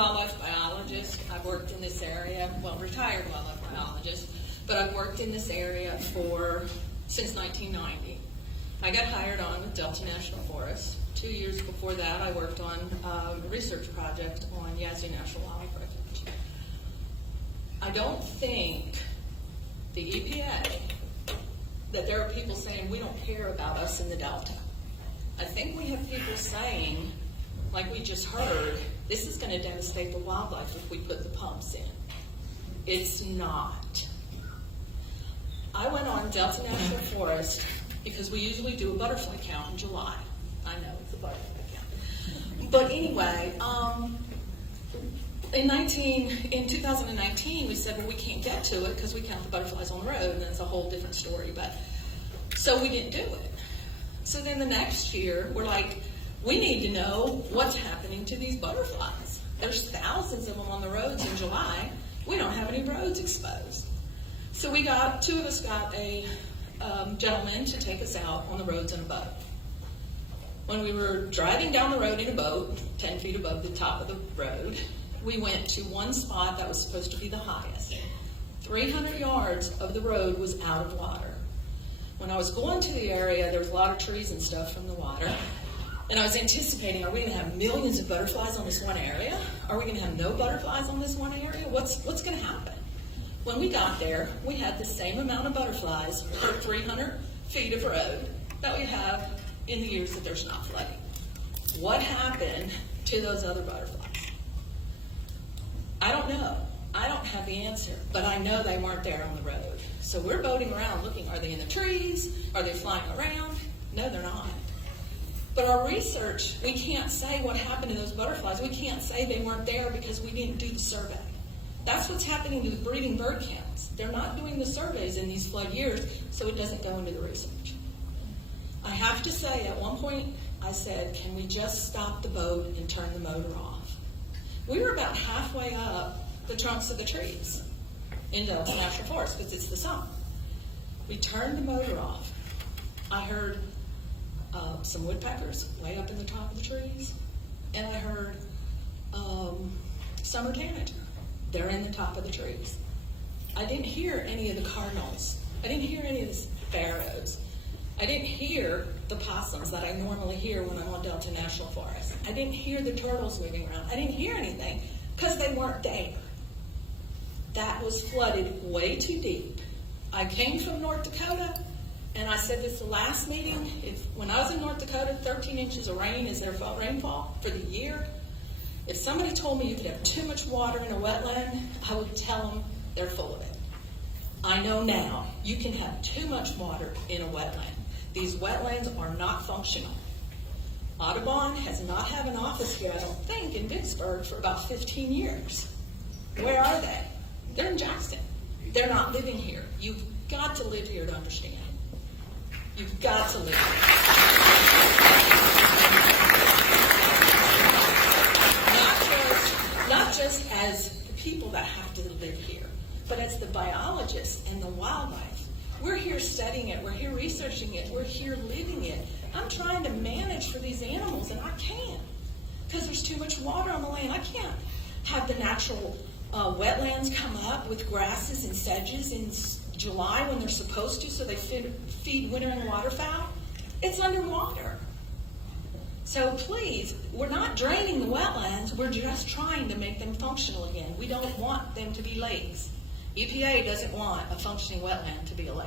wildlife biologist. I've worked in this area, well, retired wildlife biologist, but I've worked in this area since 1990. I got hired on with Delta National Forest. 2 years before that, I worked on a research project on Yazoo National Wildlife Refuge. I don't think the EPA, that there are people saying we don't care about us in the Delta. I think we have people saying, like we just heard, this is going to devastate the wildlife if we put the pumps in. It's not. I went on Delta National Forest because we usually do a butterfly count in July. I know it's a butterfly count. But anyway, in 2019, we said, well, we can't get to it because we count the butterflies on the road, and that's a whole different story. But so we didn't do it. So then the next year, we're like, we need to know what's happening to these butterflies. There's thousands of them on the roads in July. We don't have any roads exposed. So two of us got a gentleman to take us out on the roads in a boat. When we were driving down the road in a boat, 10 feet above the top of the road, we went to one spot that was supposed to be the highest. 300 yards of the road was out of water. When I was going to the area, there was a lot of trees and stuff from the water. And I was anticipating, are we going to have millions of butterflies on this one area? Are we going to have no butterflies on this one area? What's going to happen? When we got there, we had the same amount of butterflies per 300 feet of road that we have in the years that there's not flooding. What happened to those other butterflies? I don't know. I don't have the answer, but I know they weren't there on the road. So we're boating around looking, are they in the trees? Are they flying around? No, they're not. But our research, we can't say what happened to those butterflies. We can't say they weren't there because we didn't do the survey. That's what's happening with breeding bird counts. They're not doing the surveys in these flood years, so it doesn't go into the research. I have to say, at one point, I said, can we just stop the boat and turn the motor off? We were about halfway up the trunks of the trees in Delta National Forest because it's the summer. We turned the motor off. I heard some woodpeckers way up in the top of the trees, and I heard summer tanager. They're in the top of the trees. I didn't hear any of the cardinals. I didn't hear any of the sparrows. I didn't hear the possums that I normally hear when I'm on Delta National Forest. I didn't hear the turtles moving around. I didn't hear anything because they weren't there. That was flooded way too deep. I came from North Dakota, and I said this the last meeting. When I was in North Dakota, 13 inches of rain is their rainfall for the year. If somebody told me you could have too much water in a wetland, I would tell them they're full of it. I know now you can have too much water in a wetland. These wetlands are not functional. Audubon has not had an office here, I don't think, in Vicksburg for about 15 years. Where are they? They're in Jackson. They're not living here. You've got to live here to understand. You've got to live here. Not just as the people that have to live here, but as the biologists and the wildlife. We're here studying it. We're here researching it. We're here living it. I'm trying to manage for these animals, and I can't because there's too much water on the land. I can't have the natural wetlands come up with grasses and sedges in July when they're supposed to, so they feed wintering waterfowl. It's underwater. So please, we're not draining the wetlands. We're just trying to make them functional again. We don't want them to be lakes. EPA doesn't want a functioning wetland to be a lake.